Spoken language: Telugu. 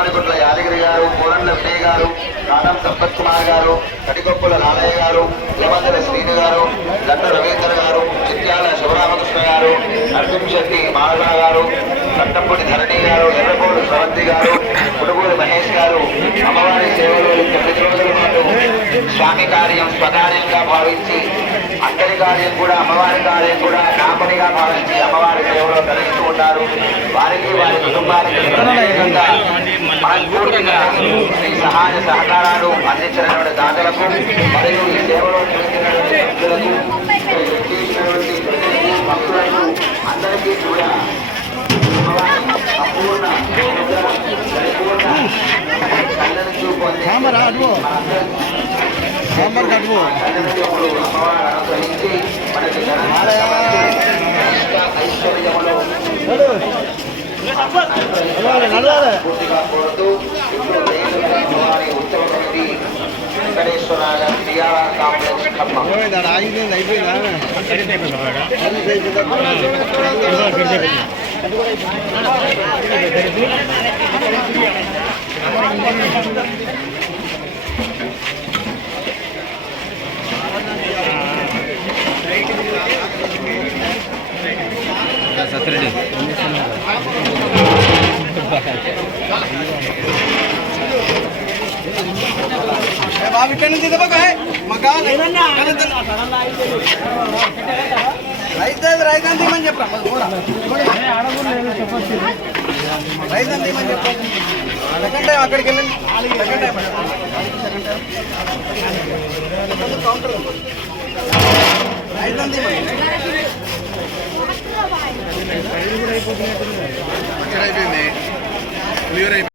బొమ్మనిగుట్ల యాదగిరి గారు, పూరన్ల వినయ్ గారు, కాటం సంపత్ కుమార్ గారు, కటికొప్పుల రామయ్య గారు, యమందర శ్రీను గారు, గట్ట రవీంద్ర గారు, చిత్యాల శివరామకృష్ణ గారు, అర్జున్ శెట్టి మాధవ గారు, కట్టంపూడి ధరణి గారు, ఎర్రపోడు స్రవంతి గారు, పుడుగూరి మహేష్ గారు అమ్మవారి సేవలో 9 రోజుల పాటు స్వామి కార్యం స్వకార్యంగా భావించి, అందరి కార్యం కూడా అమ్మవారి కార్యం కూడా కాపనిగా భావించి అమ్మవారి సేవలో తరలిస్తూ ఉంటారు. వారికి వారి కుటుంబానికి మనస్ఫూర్తిగా ఈ సహాయ సహకారాలు అందించినటువంటి దాతలకు మరియు ఈ సేవలో భక్తులకు అందరికీ కూడా సంపూర్ణ కళ్ళను చూపు అమ్మవారు అనుగ్రహించి మనకి ఐశ్వర్యములో పూర్తిగా కోరుతూ ఇప్పుడు అమ్మవారి ఉత్సవ కమిటీ వెంకటేశ్వర శ్రీయారా కాంప్లెక్స్ ఖమ్మం. సత్రెడ్డి బాబు ఇక్కడ నుంచి రైతు అంతమని చెప్పరా రైతు అంతమని చెప్పా సెకండ్ టైం అక్కడికి వెళ్ళండి. సెకండ్ టైం కౌంటర్ రైతు అంతమని